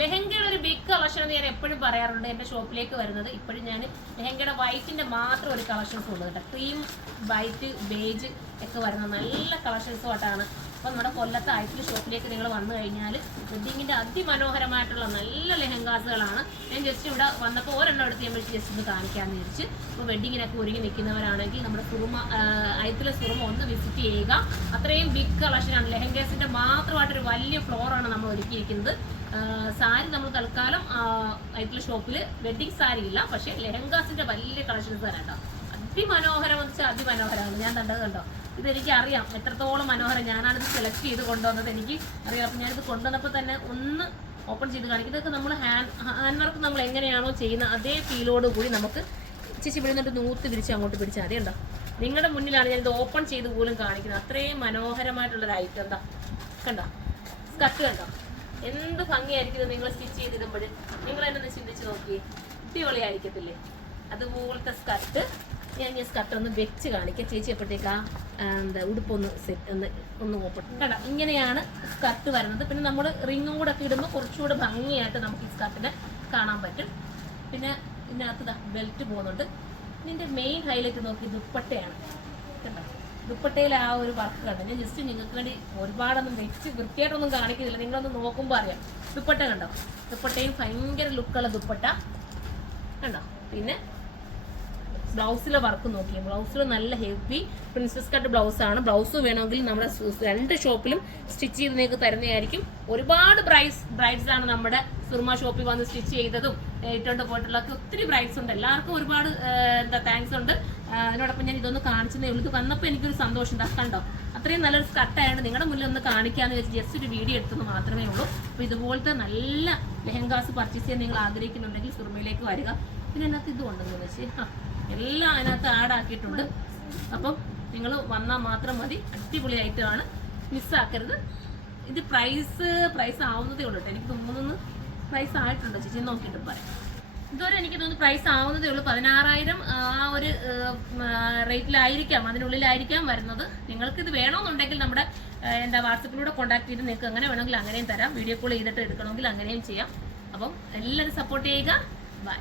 ലെഹങ്കയുടെ ഒരു big collection എന്ന് ഞാൻ എപ്പോഴും പറയാറുണ്ട്. എൻ്റെ ഷോപ്പിലേക്ക് വരുന്നത് ഇപ്പോഴും ഞാൻ ലെഹങ്കയുടെ വൈറ്റിൻ്റെ മാത്രം ഒരു കളക്ഷൻസ് ഉള്ളത് കേട്ടോ. ക്രീം വൈറ്റ് ബേജ് ഒക്കെ വരുന്ന നല്ല കളക്ഷൻസുമായിട്ടാണ്. അപ്പോൾ നമ്മുടെ കൊല്ലത്തെ ഐറ്റിൽ ഷോപ്പിലേക്ക് നിങ്ങൾ വന്നു കഴിഞ്ഞാൽ വെഡ്ഡിങ്ങിൻ്റെ അതിമനോഹരമായിട്ടുള്ള നല്ല ലെഹങ്കാസുകളാണ്. ഞാൻ ജസ്റ്റ് ഇവിടെ വന്നപ്പോൾ ഒരെണ്ണം എടുത്ത് ഞാൻ ജസ്റ്റ് ഒന്ന് കാണിക്കാമെന്ന് വിചാരിച്ച്. അപ്പോൾ വെഡ്ഡിങ്ങിനൊക്കെ ഒരുങ്ങി നിൽക്കുന്നവരാണെങ്കിൽ നമ്മുടെ ഐറ്റിലെ സുറുമ ഒന്ന് വിസിറ്റ് ചെയ്യുക. അത്രയും ബിഗ് കളക്ഷനാണ്. ലെഹങ്കാസിൻ്റെ മാത്രമായിട്ടൊരു വലിയ ഫ്ലോറാണ് നമ്മൾ ഒരുക്കിയിരിക്കുന്നത്. സാരി നമ്മൾ തൽക്കാലം ഐറ്റിലെ ഷോപ്പിൽ വെഡ്ഡിങ് സാരി ഇല്ല, പക്ഷേ ലെഹങ്കാസിൻ്റെ വലിയ കളക്ഷൻസ് തന്നെ കേട്ടോ. അതിമനോഹരം എന്ന് വെച്ചാൽ അതിമനോഹരമാണ്. ഞാൻ കണ്ടത് കണ്ടോ, ഇതെനിക്ക് അറിയാം എത്രത്തോളം മനോഹരം. ഞാനാണിത് സെലക്ട് ചെയ്ത് കൊണ്ടുവന്നത്, എനിക്ക് അറിയാം. അപ്പം ഞാനിത് കൊണ്ടുവന്നപ്പോൾ തന്നെ ഒന്ന് ഓപ്പൺ ചെയ്ത് കാണിക്കും. ഇതൊക്കെ നമ്മൾ ഹാൻഡ് വർക്ക് നമ്മൾ എങ്ങനെയാണോ ചെയ്യുന്ന അതേ ഫീലോട് കൂടി നമുക്ക് ചേച്ചി പിടിന്നിട്ട് നൂത്ത് വിരിച്ച് അങ്ങോട്ട് പിടിച്ചാൽ മതി. ഉണ്ടോ, നിങ്ങളുടെ മുന്നിലാണ് ഞാനിത് ഓപ്പൺ ചെയ്ത് പോലും കാണിക്കുന്നത്. അത്രയും മനോഹരമായിട്ടുള്ളൊരു ഐറ്റം. എന്താ കണ്ടോ, സ്കർട്ട് കണ്ടോ, എന്ത് ഭംഗിയായിരിക്കും നിങ്ങൾ സ്റ്റിച്ച് ചെയ്തിടുമ്പോൾ. നിങ്ങൾ എന്നെ ചിന്തിച്ച് നോക്കി, അടിപൊളിയായിരിക്കത്തില്ലേ? അതുപോലത്തെ സ്കർട്ട് ഞാൻ സ്കർട്ട് ഒന്ന് വെച്ച് കാണിക്കാം ചേച്ചി. എപ്പോഴത്തേക്കാ എന്താ ഉടുപ്പൊന്ന് ഒന്ന് ഓപ്പൺ കേട്ടോ. ഇങ്ങനെയാണ് സ്കർട്ട് വരുന്നത്. പിന്നെ നമ്മൾ റിങ്ങും കൂടെ ഒക്കെ ഇടുമ്പോൾ കുറച്ചുകൂടെ ഭംഗിയായിട്ട് നമുക്ക് ഈ സ്കർട്ടിനെ കാണാൻ പറ്റും. പിന്നെ ഇതിനകത്ത് ബെൽറ്റ് പോകുന്നുണ്ട്. ഇതിൻ്റെ മെയിൻ ഹൈലൈറ്റ് നോക്കി ദുപ്പട്ടയാണ് കേട്ടോ. ദുപ്പട്ടയിൽ ആ ഒരു വർക്ക് കണ്ടോ. ഞാൻ ജസ്റ്റ് നിങ്ങൾക്ക് വേണ്ടി ഒരുപാടൊന്നും വെച്ച് വൃത്തിയായിട്ടൊന്നും കാണിക്കുന്നില്ല, നിങ്ങളൊന്ന് നോക്കുമ്പോൾ അറിയാം. ദുപ്പട്ട കണ്ടോ, ദുപ്പട്ടയും ഭയങ്കര ലുക്കുള്ള ദുപ്പട്ട കണ്ടോ. പിന്നെ ബ്ലൗസിലെ വർക്ക് നോക്കിയാൽ ബ്ലൗസിൽ നല്ല ഹെവി പ്രിൻസസ് കട്ട് ബ്ലൗസാണ്. ബ്ലൗസ് വേണമെങ്കിൽ നമ്മുടെ 2 ഷോപ്പിലും സ്റ്റിച്ച് ചെയ്ത് നിങ്ങൾക്ക് തരുന്നതായിരിക്കും. ഒരുപാട് ബ്രൈഡ്സ് ആണ് നമ്മുടെ സുർമ ഷോപ്പിൽ വന്ന് സ്റ്റിച്ച് ചെയ്തതും ഇട്ടുകൊണ്ട് പോയിട്ടുള്ളതൊക്കെ ഒത്തിരി ബ്രൈഡ്സ് ഉണ്ട്. എല്ലാവർക്കും ഒരുപാട് താങ്ക്സ് ഉണ്ട്. അതിനോടൊപ്പം ഞാൻ ഇതൊന്ന് കാണിച്ചതേ ഉള്ളൂ. ഇത് വന്നപ്പോൾ എനിക്കൊരു സന്തോഷം കണ്ടോ. അത്രയും നല്ലൊരു സ്കർട്ടായിട്ട് നിങ്ങളുടെ മുന്നിൽ ഒന്ന് കാണിക്കാമെന്ന് വെച്ച് ജസ്റ്റ് ഒരു വീഡിയോ എടുത്തെന്ന് മാത്രമേ ഉള്ളൂ. അപ്പോൾ ഇതുപോലത്തെ നല്ല ലെഹങ്കാസ് പർച്ചേസ് ചെയ്യാൻ നിങ്ങൾ ആഗ്രഹിക്കുന്നുണ്ടെങ്കിൽ സുർമയിലേക്ക് വരിക. പിന്നെ അതിനകത്ത് ഇത് ഉണ്ടെന്ന് വെച്ച് എല്ലാം അതിനകത്ത് ആഡ് ആക്കിയിട്ടുണ്ട്. അപ്പം നിങ്ങൾ വന്നാൽ മാത്രം മതി. അടിപൊളി ഐറ്റമാണ്, മിസ്സാക്കരുത്. ഇത് പ്രൈസ് ആവുന്നതേ ഉള്ളൂ കേട്ടോ. എനിക്ക് തോന്നുന്നു പ്രൈസ് ആയിട്ടുണ്ടോ ചേച്ചി നോക്കിയിട്ട് പറയാം. ഇതുവരെ എനിക്ക് തോന്നുന്നു പ്രൈസ് ആവുന്നതേ ഉള്ളൂ. 16,000 ആ ഒരു റേറ്റിലായിരിക്കാം, അതിനുള്ളിലായിരിക്കാം വരുന്നത്. നിങ്ങൾക്ക് ഇത് വേണമെന്നുണ്ടെങ്കിൽ നമ്മുടെ വാട്സപ്പിലൂടെ കോൺടാക്ട് ചെയ്ത് നിങ്ങൾക്ക് അങ്ങനെ വേണമെങ്കിൽ അങ്ങനെയും തരാം. വീഡിയോ കോൾ ചെയ്തിട്ട് എടുക്കണമെങ്കിൽ അങ്ങനെയും ചെയ്യാം. അപ്പം എല്ലാവരും സപ്പോർട്ട് ചെയ്യുക. ബൈ.